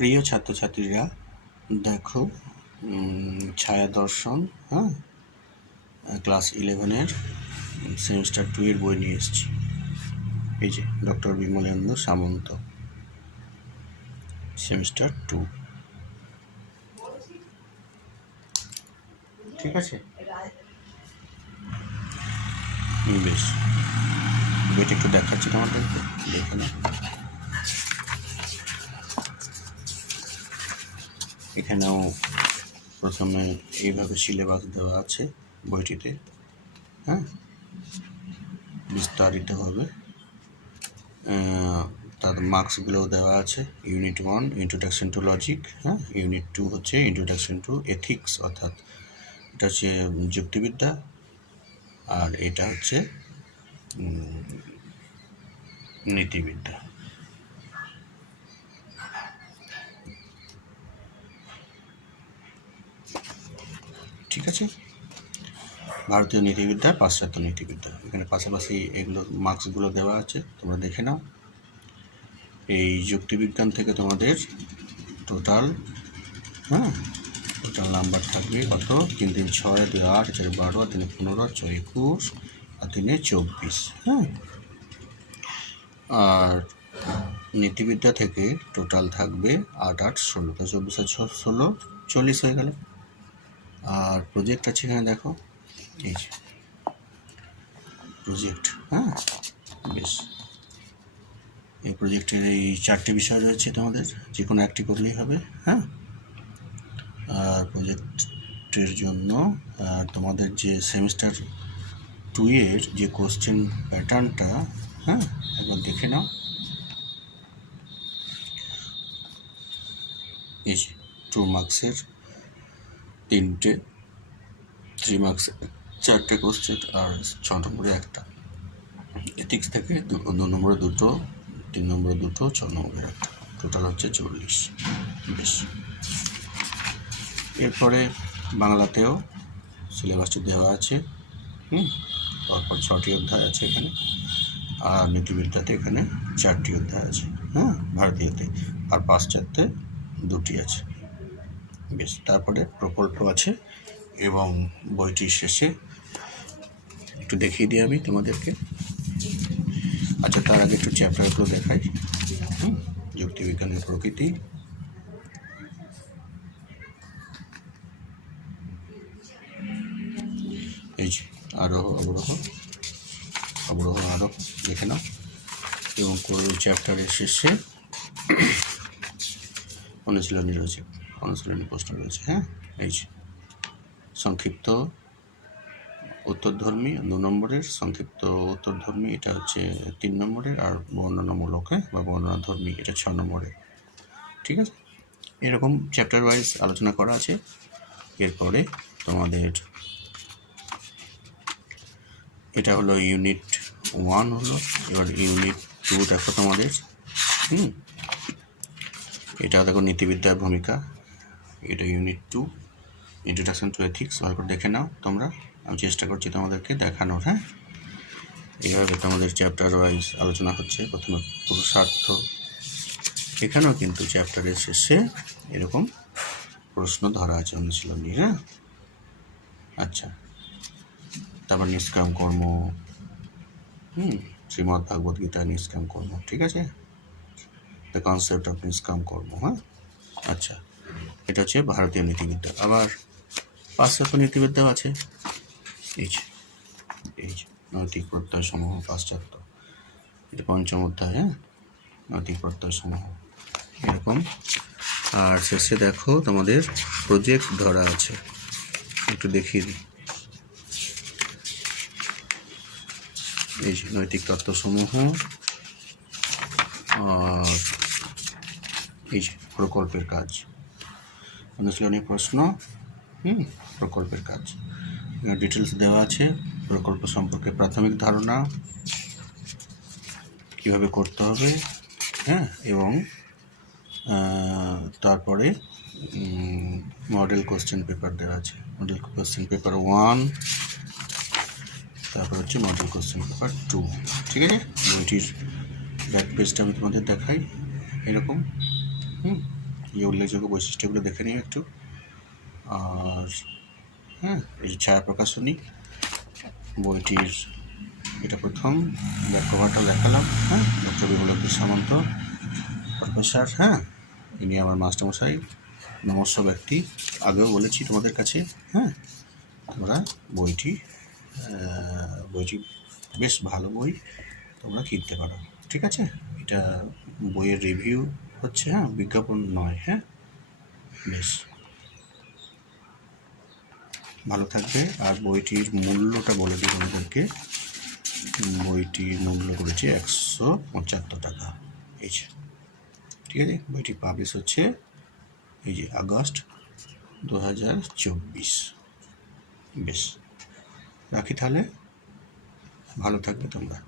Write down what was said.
প্রিয় ছাত্রছাত্রীরা, দেখো ছায়া দর্শন, হ্যাঁ, ক্লাস 11-এর সেমিস্টার 2 এর বই নিয়ে এসেছি। এই যে ডক্টর বিমলেন্দু সামন্ত, সেমিস্টার 2। ঠিক আছে, বেশ, বইটা একটু দেখাচ্ছি তোমাদেরকে, দেখে না। এখানেও প্রথমে এইভাবে সিলেবাস দেওয়া আছে বইটিতে, হ্যাঁ, বিস্তারিতভাবে তার মার্কসগুলোও দেওয়া আছে। ইউনিট 1 ইন্ট্রোডাকশন টু লজিক, হ্যাঁ, ইউনিট 2 হচ্ছে ইন্ট্রোডাকশন টু এথিক্স, অর্থাৎ এটা হচ্ছে যুক্তিবিদ্যা, আর এটা হচ্ছে নীতিবিদ্যা। ঠিক আছে, ভারতীয় নীতিবিদ্যা, পাশ্চাত্য নীতিবিদ্যা, এখানে পাশাপাশি এগুলো মার্কসগুলো দেওয়া আছে, তোমরা দেখে নাও। এই যুক্তিবিজ্ঞান থেকে তোমাদের টোটাল নাম্বার থাকবে কত? 3 3 6 2 8 4 12 3 15 6 21 আর 3 24, হ্যাঁ। আর নীতিবিদ্যা থেকে টোটাল থাকবে 8 8 16, 24 আর 16 40 হয়ে গেল। আর প্রজেক্ট আছে এখানে, দেখো এই যে প্রজেক্ট, হ্যাঁ, বেশ। এই প্রজেক্টের এই 4টি বিষয় রয়েছে, তোমাদের যে কোনো একটি করলেই হবে, হ্যাঁ। আর প্রজেক্টের জন্য তোমাদের যে সেমিস্টার 2 এর যে কোশ্চেন প্যাটার্নটা, হ্যাঁ, একবার দেখে নাও। এই 2 মার্কসের 3টে, 3 মার্কসের 4টে কোশ্চেন, আর 6 নম্বরে একটা। এথিক্স থেকে 2 নম্বরে 2টো, 3 নম্বরে 2টো, 6 নম্বরে একটা, টোটাল হচ্ছে 40। বেশ, এরপরে বাংলাতেও সিলেবাসটি দেওয়া আছে, পরপর 6টি অধ্যায় আছে এখানে। আর নীতিবিদ্যাতে এখানে 4টি অধ্যায় আছে, হ্যাঁ, ভারতীয়তে, আর পাশ্চাত্যে 2টি আছে। বেশ, তারপরে প্রকল্প আছে, এবং বইটির শেষে একটু দেখিয়ে দিই আমি তোমাদেরকে। আচ্ছা, তার আগে একটু চ্যাপ্টারগুলো দেখাই। যুক্তিবিজ্ঞানের প্রকৃতি, এই যে আরোহ অবরোহ, অবরোহ আরোহ, দেখে নাও। এবং চ্যাপ্টারের শেষে অনুশীলনী রয়েছে, অনুশীলনী প্রশ্ন রয়েছে, হ্যাঁ। এই যে সংক্ষিপ্ত উত্তরধর্মী 2 নম্বরের, সংক্ষিপ্ত উত্তরধর্মী এটা হচ্ছে 3 নম্বরের, আর বর্ণনামূলক বা বর্ণনাধর্মী এটা 6 নম্বরের। ঠিক আছে, এরকম চ্যাপ্টার ওয়াইজ আলোচনা করা আছে। এরপরে তোমাদের এটা হলো ইউনিট 1 হলো। এবার ইউনিট 2 দেখো তোমাদের, এটা দেখো নীতিবিদ্যার ভূমিকা, এটা ইউনিট 2 ইন্ট্রোডাকশন টু এথিক্স। ভালো করে দেখে নাও তোমরা, আমি চেষ্টা করছি তোমাদেরকে দেখানোর, হ্যাঁ। এইভাবে তোমাদের চ্যাপ্টার ওয়াইজ আলোচনা হচ্ছে। প্রথমে পুরুষার্থ, এখানেও কিন্তু চ্যাপ্টারের শেষে এরকম প্রশ্ন ধরা আছে অনুশীলনী, হ্যাঁ। আচ্ছা, তারপর নিষ্কাম কর্ম, শ্রীমদ্ ভাগবত গীতা নিষ্কাম কর্ম, ঠিক আছে, দ্য কনসেপ্ট অফ নিষ্কাম কর্ম, হ্যাঁ। আচ্ছা, এটা হচ্ছে ভারতীয় নীতিবিদ্যা। আবার পাশ্চাত্য নীতিবিদ্যাও আছে, এই যে নৈতিক প্রত্যয় সমূহ, পাশ্চাত্য, এটা 5ম অধ্যায়, হ্যাঁ, নৈতিক প্রত্যয় সমূহ, এরকম। আর শেষে দেখো তোমাদের প্রজেক্ট ধরা আছে, একটু দেখিয়ে দিই। এই যে নৈতিক তত্ত্বসমূহ, আর এই যে প্রকল্পের কাজ, অনুশীলনী প্রশ্ন, প্রকল্পের কাজ, ডিটেলস দেওয়া আছে। প্রকল্প সম্পর্কে প্রাথমিক ধারণা কিভাবে করতে হবে, হ্যাঁ, এবং তারপরে মডেল কোশ্চেন পেপার দেওয়া আছে, মডেল কোশ্চেন পেপার 1, তারপর হচ্ছে মডেল কোশ্চেন পেপার 2। ঠিক আছে, বইটির ব্যাক পেজটা আমি তোমাদের দেখাই, এরকম, এই উল্লেখযোগ্য বৈশিষ্ট্যগুলো দেখে নিও একটু। আর হ্যাঁ, এই ছায়া প্রকাশনী বইটির এটা প্রথম ব্যাক কভারটা দেখালাম। হ্যাঁ, ডক্টর বিমলাপতি সামন্ত প্রফেসর। হ্যাঁ, ইনি আমার মাস্টারমশাই, নমস্য ব্যক্তি। আগেও বলেছি তোমাদের কাছে। হ্যাঁ, তোমরা বইটি বেশ ভালো বই, তোমরা কিনতে পারো। ঠিক আছে, এটা বইয়ের রিভিউ হচ্ছে, হ্যাঁ, বিজ্ঞাপন নয়। হ্যাঁ, বেশ ভালো থাকবে। আর বইটির মূল্যটা বলে দিই তোমাদেরকে। বইটির মূল্য করেছে 175 টাকা। এই যে, ঠিক আছে, বইটি পাবলিশ হচ্ছে এই যে আগস্ট 2024। বেশ, রাখি তাহলে, ভালো থাকবে তোমরা।